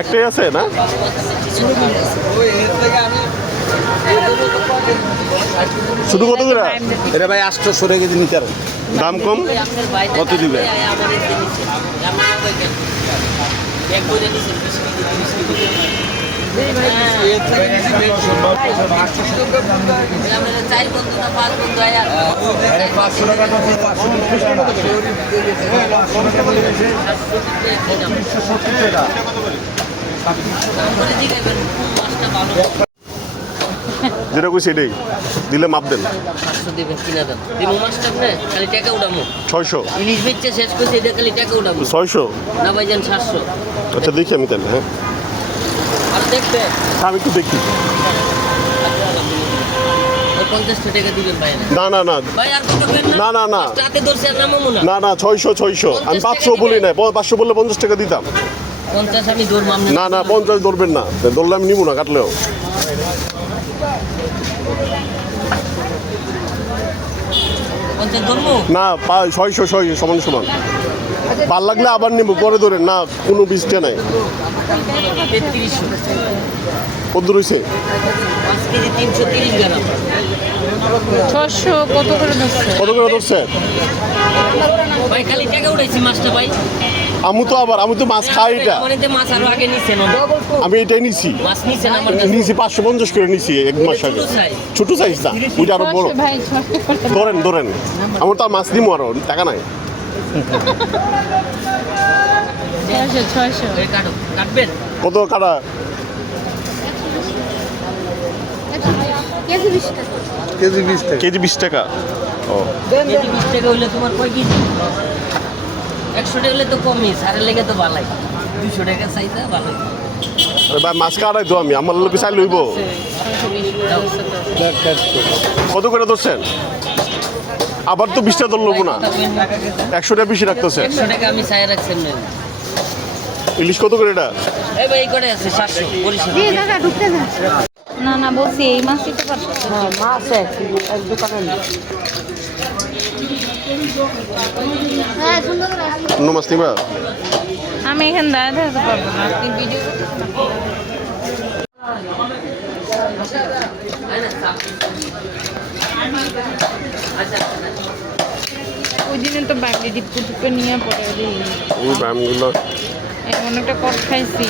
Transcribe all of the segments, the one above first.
একটাই আছে না? শুধু কত করে? এটা ভাই আটশো সরে গেছে নিতে দাম কম? কত দিবে? চার বন্ধু না পাঁচ বন্ধু আয়া। মাছটা ভালো? যেটা কই সেটাই দিলে মাপ দেন। পাঁচশো দেবেন কিনা দাম। দিন মাছটা না খালি টাকা উঠামো। ছয়শো। ইলিশ বেচছে শেষ করছে এটা খালি টাকা উঠামো। ছয়শো? না ভাইজান সাতশো। আচ্ছা দেখি আমি তাহলে হ্যাঁ। আমি একটু দেখি। না না না। না, না, না। না। না। ছয়শো ছয়শো। আমি পাঁচশো বলি না পাঁচশো বললে পঞ্চাশ টাকা দিতাম। না না পঞ্চাশ ধরবেন না। ধরলে আমি নিবো না কাটলেও। না ছয়শো ছয়শো সমান সমান। ভালো লাগলে আবার নিবো পরে ধরেন। না কোনো বীজটা নাই। কত রয়েছে? ছশো কত করে দিচ্ছে কত করে ধরছে? ভাই খালি টাকা উঠাইছি মাছটা ভাই। আমি তো আবার আমি তো মাছ খাই এটা। তো মাছ আরও আগে নিছেন আমি এটাই নিছি। নিছি পাঁচশো পঞ্চাশ করে নিছি এক মাস আগে। ছোট সাইজ না ওইটা আরও বড়। ধরেন ধরেন। আমার তো আর মাছ নিবো আরও টাকা নাই। ছয়শো ছয়শো। এই কাটো কাটবেন? কত কাটা? কেজি বিশ টাকা। কেজি বিশ টাকা। কেজি বিশ টাকা? ও। কেজি বিশ টাকা হইলে তোমার কয় কেজি? একশো টাকা হলে তো কমই সারের লেগে তো ভালাই দুশো টাকা চাইতে ভালোই ভাই মাছ কাটাই তো আমি আমার লোকে চাই লইব কত করে ধরছেন? আবার তো বিশটা দল ধরলো না। একশোটা বেশি রাখতেছে। একশো টাকা আমি চাই রাখছেন ইলিশ কত করে এটা? এই ভাই করে আছে? সাতশো বরিশাল দাদা ঢুকতে না না বলছি এই মাছ দিতে পারছ? হ্যাঁ মাছ এক এক দোকানে হ্যাঁ অন্য মাছ নিবা? আমি এখানে দাঁড়াতে পারব না আপনি ভিডিও ওই দিনে তো বাগড়ি ডিপু টিপে নিয়ে পড়ে ওই ব্যায়ামগুলো। এমন একটা কট খাইছি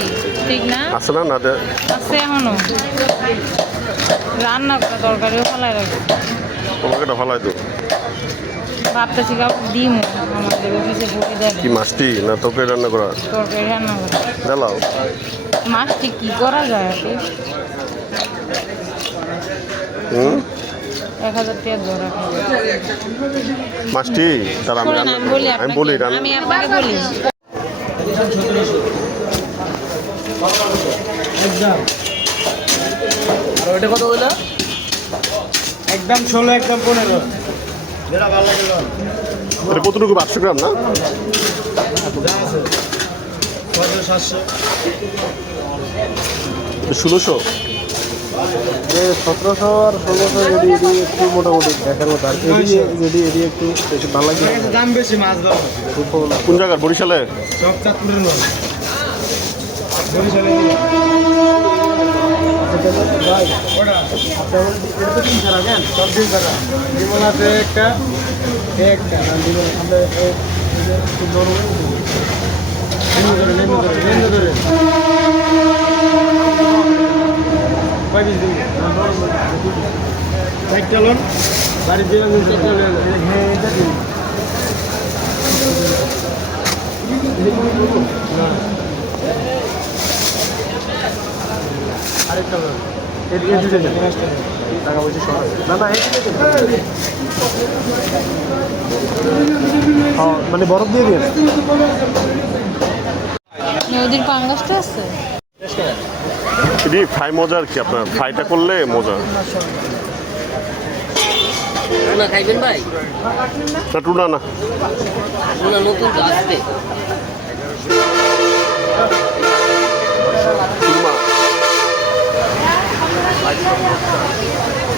ঠিক না? আছে না না আছে এখনও। রান্না করা তরকারিও ফেলাই রাখব। তোমাকে এটা ভালো তো ভাবতেছি কাউকে দিম আমাদের অফিসে বসে দেবে কি মাছটি? না তোকে রান্না করা? তরকারি রান্না করে। জ্বালাও মাছটি কি করা যায় হুম? এক হাজার টাকা ধরা মাছটি? তার আমি আমি বলি করি। আমি আপনাকে রান্না আমি আর ওটা কত হইল? একদম ষোলো একদম পনেরো। কতটুকু? পাঁচশো গ্রাম না? ষোলোশো? যে সতেরোশো আর ষোলোশো যদি এটি একটু মোটামুটি দেখার মতো আর এটি যদি এটি একটু বেশি ভালো লাগে দাম বেশি মাছ দাম। কোন জায়গার? বরিশালে? সব চাঁদপুরের বরিশালে আছে একটা একটা আমরা এই- এই যে একটু বড় করে দিবেন। নিম্ন ধরে নিম্ন ধরে নিম্ন ধরে কয় পিস দিবি? চারটা লোন। বাড়ির দিলাম চারটা লোন হ্যাঁ এটা দিন আরেকটা লোন। এটি এটি দিন টাকা পয়সা সব না না এটি দিন হ্যাঁ মানে বরফ দিয়ে দিন নদীর পাঙ্গাসটা আছে? এটি ফ্রাই মজা আর কি আপনার? ফ্রাইটা করলে মজা টুনা খাইবেন ভাই? না টুনা না। টুনা নতুন তো আসবে টুনা।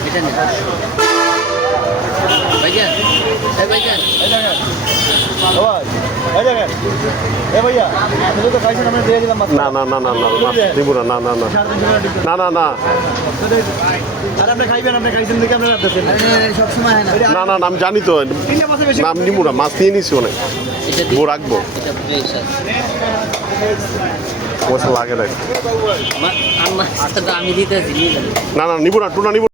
এটা নেই। ভাইজান ভাইজান। না না না না না মাছ নিব না না না না। না না না হয় না না না না আমি জানি তো তিনটা মাসে না নিব না মাছ নিয়ে নিছি অনেক বউ রাখব পয়সা লাগে না আমি না না নিব না টুনা নিব